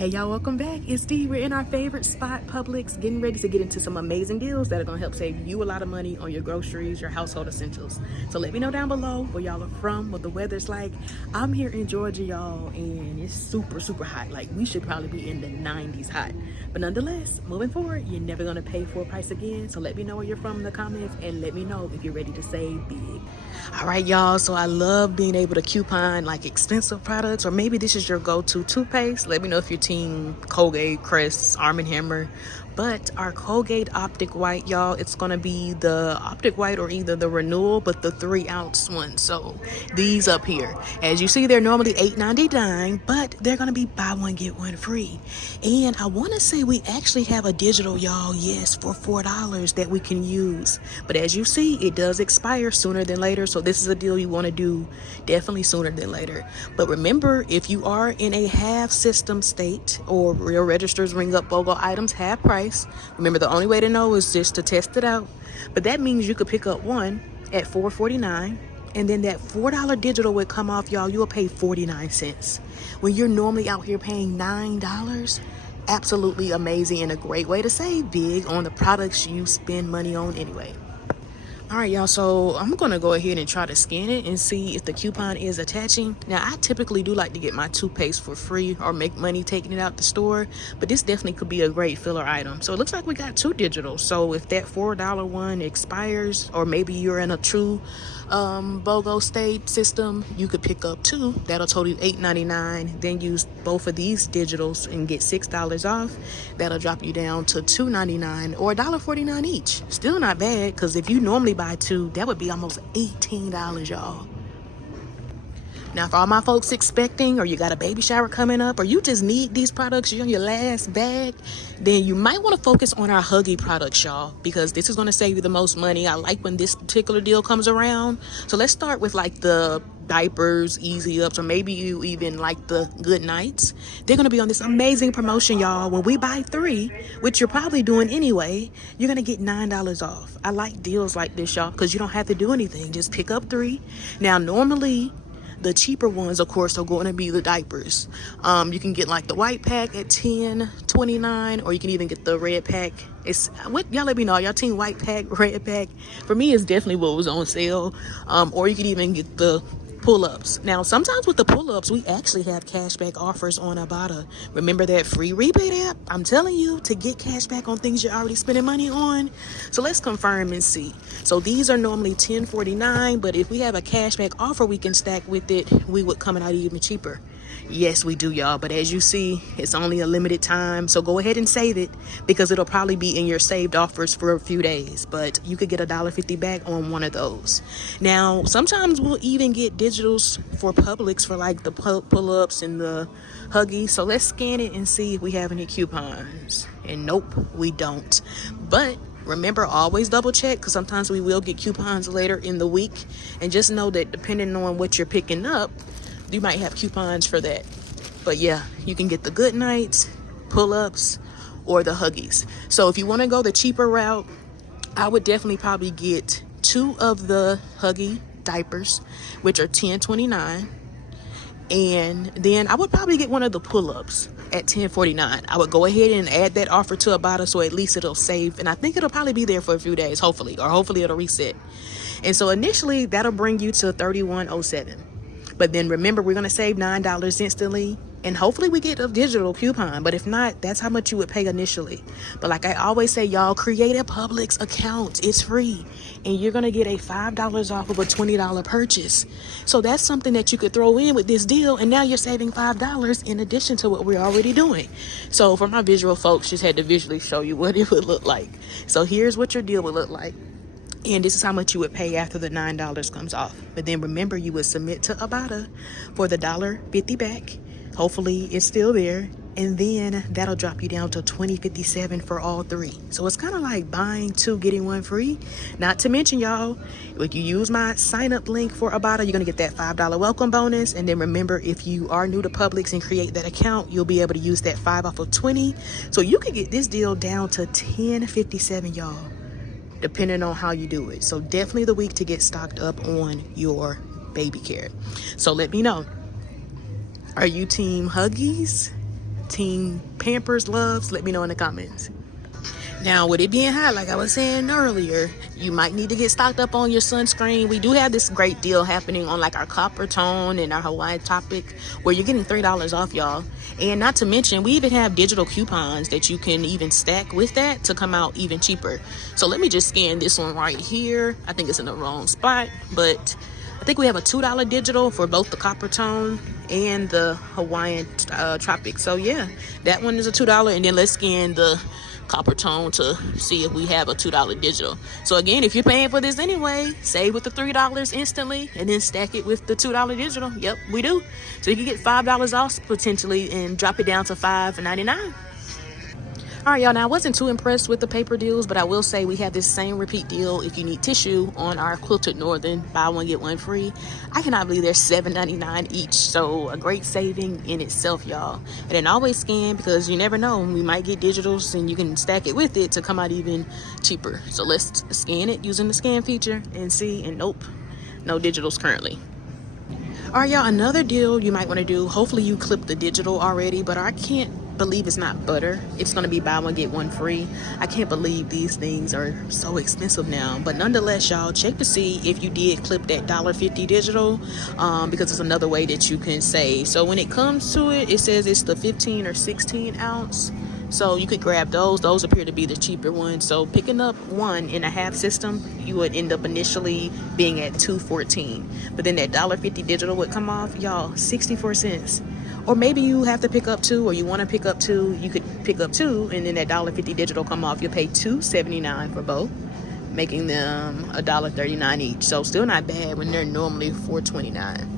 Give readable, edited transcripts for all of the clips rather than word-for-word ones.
Hey y'all, welcome back. It's Dee. We're in our favorite spot, Publix, getting ready to get into some amazing deals that are going to help save you a lot of money on your groceries, your household essentials. So let me know down below where y'all are from, what the weather's like. I'm here in Georgia, y'all, and it's super hot. Like, we should probably be in the 90s hot. But nonetheless, moving forward, you're never going to pay full price again. So let me know where you're from in the comments, and let me know if you're ready to save big. All right, y'all, so I love being able to coupon like expensive products, or maybe this is your go-to toothpaste. Let me know if you're team Colgate, Crest, Arm & Hammer. But our Colgate Optic White, y'all, it's gonna be the Optic White or either the Renewal, but the 3-ounce one. So these up here, as you see, they're normally $8.99, but they're gonna be buy one get one free. And I want to say we actually have a digital, y'all, yes, for $4 that we can use. But as you see, it does expire sooner than later, so this is a deal you want to do definitely sooner than later. But remember, if you are in a half system state or real registers ring up BOGO items half price, remember the only way to know is just to test it out. But that means you could pick up one at $4.49, and then that $4 digital would come off, y'all. You'll pay 49 cents when you're normally out here paying $9. Absolutely amazing and a great way to save big on the products you spend money on anyway. All right, y'all, so I'm going to go ahead and try to scan it and see if the coupon is attaching. Now, I typically do like to get my toothpaste for free or make money taking it out the store, but this definitely could be a great filler item. So it looks like we got two digital. So if that $4 one expires, or maybe you're in a true BOGO state system, you could pick up two. That'll total you $8.99. Then use both of these digitals and get $6 off. That'll drop you down to $2.99 or $1.49 each. Still not bad, because if you normally buy two, that would be almost $18, y'all. Now, for all my folks expecting, or you got a baby shower coming up, or you just need these products, you're on your last bag, then you might want to focus on our Huggy products, y'all, because this is going to save you the most money. I like when this particular deal comes around. So let's start with like the diapers, easy ups, or maybe you even like the good nights. They're going to be on this amazing promotion, y'all. When we buy 3, which you're probably doing anyway, you're going to get $9 off. I like deals like this, y'all, because you don't have to do anything. Just pick up 3. Now, normally the cheaper ones, of course, are going to be the diapers. You can get like the white pack at $10.29, or you can even get the red pack. It's what y'all let me know. Y'all team white pack, red pack? For me, it's definitely what was on sale. Or you could even get the pull-ups. Now, sometimes with the pull-ups, we actually have cashback offers on Ibotta. Remember that free rebate app? I'm telling you, to get cashback on things you're already spending money on. So let's confirm and see. So these are normally $10.49, but if we have a cashback offer we can stack with it, we would come out even cheaper. Yes, we do, y'all. But as you see, it's only a limited time. So go ahead and save it, because it'll probably be in your saved offers for a few days. But you could get $1.50 back on one of those. Now, sometimes we'll even get digitals for Publix for like the pull-ups and the Huggies. So let's scan it and see if we have any coupons. And nope, we don't. But remember, always double check, because sometimes we will get coupons later in the week. And just know that depending on what you're picking up, you might have coupons for that. But yeah, you can get the good nights, pull-ups, or the Huggies. So if you want to go the cheaper route, I would definitely probably get 2 of the Huggy diapers, which are $10.29. And then I would probably get one of the pull-ups at $10.49. I would go ahead and add that offer to Ibotta, so at least it'll save. And I think it'll probably be there for a few days, hopefully it'll reset. And so initially, that'll bring you to $31.07. But then remember, we're going to save $9 instantly, and hopefully we get a digital coupon. But if not, that's how much you would pay initially. But like I always say, y'all, create a Publix account. It's free, and you're going to get a $5 off of a $20 purchase. So that's something that you could throw in with this deal, and now you're saving $5 in addition to what we're already doing. So for my visual folks, just had to visually show you what it would look like. So here's what your deal would look like. And this is how much you would pay after the $9 comes off. But then remember, you would submit to Ibotta for the $1.50 back. Hopefully it's still there. And then that'll drop you down to $20.57 for all 3. So it's kind of like buying 2, getting 1 free. Not to mention, y'all, if you use my sign-up link for Ibotta, you're going to get that $5 welcome bonus. And then remember, if you are new to Publix and create that account, you'll be able to use that 5 off of 20. So you could get this deal down to $10.57, y'all, depending on how you do it. So definitely the week to get stocked up on your baby care. So let me know, are you team Huggies Team Pampers loves, let me know in the comments. Now, with it being hot, like I was saying earlier, you might need to get stocked up on your sunscreen. We do have this great deal happening on like our copper tone and our Hawaiian topic where you're getting $3 off, y'all. And not to mention, we even have digital coupons that you can even stack with that to come out even cheaper. So let me just scan this one right here. I think it's in the wrong spot, but I think we have a $2 digital for both the copper tone and the Hawaiian tropic. So yeah, that one is a $2. And then let's scan the copper tone to see if we have a $2 digital. So again, if you're paying for this anyway, save with the $3 instantly and then stack it with the $2 digital. Yep, we do. So you can get $5 off potentially and drop it down to $5.99. All right, y'all, now I wasn't too impressed with the paper deals, but I will say we have this same repeat deal if you need tissue on our Quilted Northern, buy one get one free. I cannot believe they're $7.99 each, so a great saving in itself, y'all. And then always scan, because you never know, we might get digitals and you can stack it with it to come out even cheaper. So let's scan it using the scan feature and see, and nope, no digitals currently. All right, y'all, another deal you might want to do, hopefully you clipped the digital already, but I can't believe it's not butter. It's going to be buy one get one free. I can't believe these things are so expensive now, but nonetheless, y'all, check to see if you did clip that $1.50 digital, because it's another way that you can save. So when it comes to it, it says it's the 15 or 16 ounce. So you could grab those. Those appear to be the cheaper ones. So picking up 1.5 system, you would end up initially being at $2.14. But then that $1.50 digital would come off, y'all, 64 cents. Or maybe you have to pick up two, or you want to pick up two, you could pick up two, and then that $1.50 digital come off. You'll pay $2.79 for both, making them $1.39 each. So still not bad when they're normally $4.29.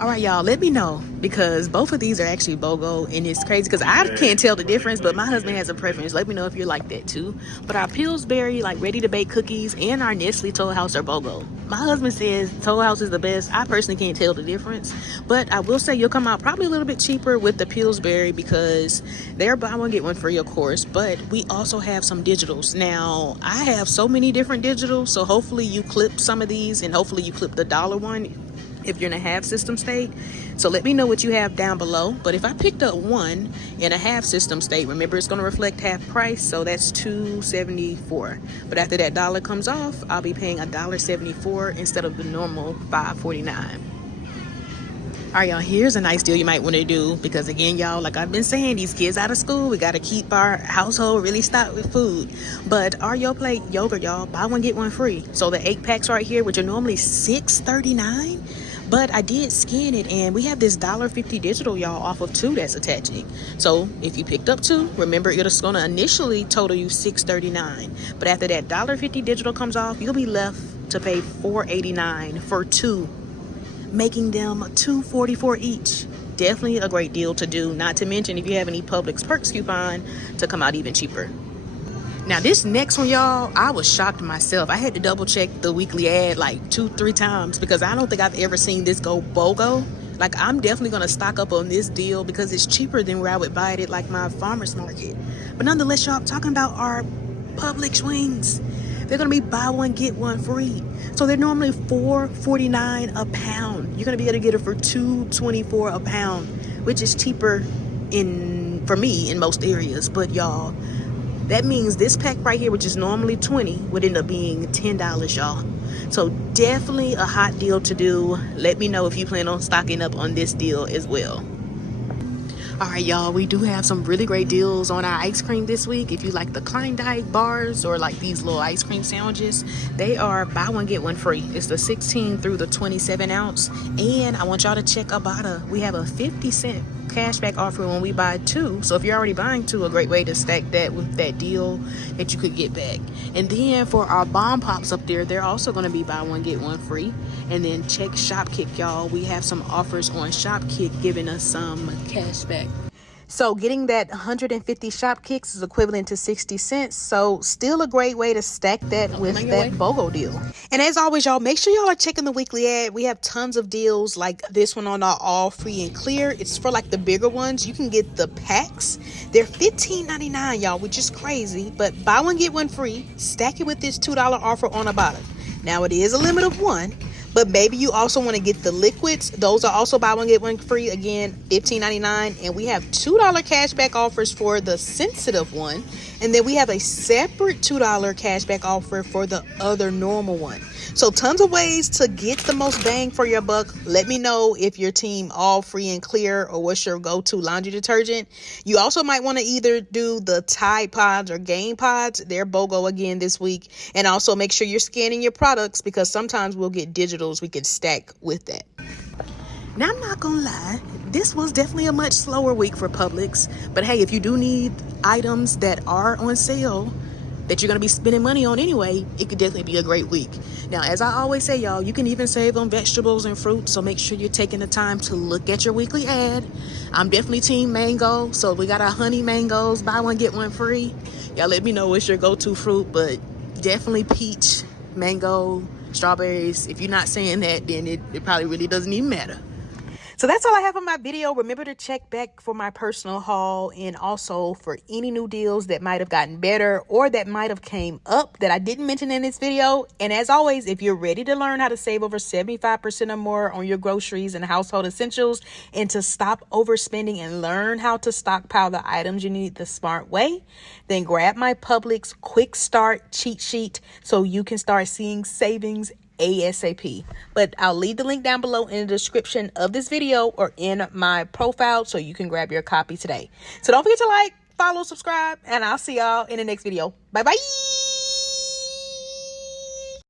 All right, y'all, let me know, because both of these are actually BOGO, and it's crazy because I can't tell the difference, but my husband has a preference. Let me know if you're like that too. But our Pillsbury, like ready-to-bake cookies, and our Nestle Toll House are BOGO. My husband says Toll House is the best. I personally can't tell the difference, but I will say you'll come out probably a little bit cheaper with the Pillsbury because they're buy one get one free, of course, but we also have some digitals. Now, I have so many different digitals, so hopefully you clip some of these, and hopefully you clip the dollar one if you're in a half system state. So let me know what you have down below. But if I picked up one in a half system state, remember it's going to reflect half price, so that's $2.74. But after that dollar comes off, I'll be paying $1.74 instead of the normal $5.49. All right, y'all, here's a nice deal you might want to do, because again, y'all, like I've been saying, these kids out of school, we got to keep our household really stocked with food. But our Yo Plate yogurt, y'all, buy one get one free. So the 8 packs right here, which are normally $6.39, but I did scan it, and we have this $1.50 digital, y'all, off of 2 that's attaching. So if you picked up 2, remember it's going to initially total you $6.39, but after that $1.50 digital comes off, you'll be left to pay $4.89 for 2, making them $2.44 each. Definitely a great deal to do, not to mention if you have any Publix perks coupon to come out even cheaper. Now this next one, y'all, I was shocked myself. I had to double check the weekly ad like 2-3 times because I don't think I've ever seen this go BOGO. Like, I'm definitely gonna stock up on this deal because it's cheaper than where I would buy it at like my farmer's market. But nonetheless, y'all, I'm talking about our Publix wings. They're gonna be buy one get one free. So they're normally $4.49 a pound. You're gonna be able to get it for $2.24 a pound, which is cheaper for me in most areas. But y'all, that means this pack right here, which is normally $20, would end up being $10, y'all. So definitely a hot deal to do. Let me know if you plan on stocking up on this deal as well. All right, y'all, we do have some really great deals on our ice cream this week. If you like the Klondike bars or like these little ice cream sandwiches, they are buy one get one free. It's the 16 through the 27 ounce. And I want y'all to check Ibotta. We have a 50-cent cashback offer when we buy 2. So if you're already buying 2, a great way to stack that with that deal that you could get back. And then for our bomb pops up there, they're also going to be buy one get one free. And then check Shopkick, y'all. We have some offers on Shopkick giving us some cash back. So getting that 150 Shopkicks is equivalent to 60 cents. So still a great way to stack that with that BOGO deal. And as always, y'all, make sure y'all are checking the weekly ad. We have tons of deals like this one on our all free and clear. It's for like the bigger ones. You can get the packs. They're $15.99, y'all, which is crazy. But buy one, get one free. Stack it with this $2 offer on Ibotta. Now it is a limit of 1. But maybe you also want to get the liquids. Those are also buy one get one free. Again, $15.99. And we have $2 cashback offers for the sensitive one. And then we have a separate $2 cashback offer for the other normal one. So tons of ways to get the most bang for your buck. Let me know if your team all free and clear or what's your go-to laundry detergent. You also might want to either do the Tide Pods or Game Pods. They're BOGO again this week. And also make sure you're scanning your products, because sometimes we'll get digitals we can stack with that. Now, I'm not gonna lie, this was definitely a much slower week for Publix. But hey, if you do need items that are on sale that you're gonna be spending money on anyway, it could definitely be a great week. Now, as I always say, y'all, you can even save on vegetables and fruits, so make sure you're taking the time to look at your weekly ad. I'm definitely team mango, so we got our honey mangoes, buy one get one free. Y'all let me know what's your go-to fruit, but definitely peach, mango, strawberries. If you're not saying that, then it probably really doesn't even matter. So that's all I have on my video. Remember to check back for my personal haul, and also for any new deals that might have gotten better or that might have came up that I didn't mention in this video. And as always, if you're ready to learn how to save over 75% or more on your groceries and household essentials, and to stop overspending and learn how to stockpile the items you need the smart way, then grab my Publix Quick Start cheat sheet so you can start seeing savings ASAP. But I'll leave the link down below in the description of this video or in my profile so you can grab your copy today. So don't forget to like, follow, subscribe, and I'll see y'all in the next video. Bye bye.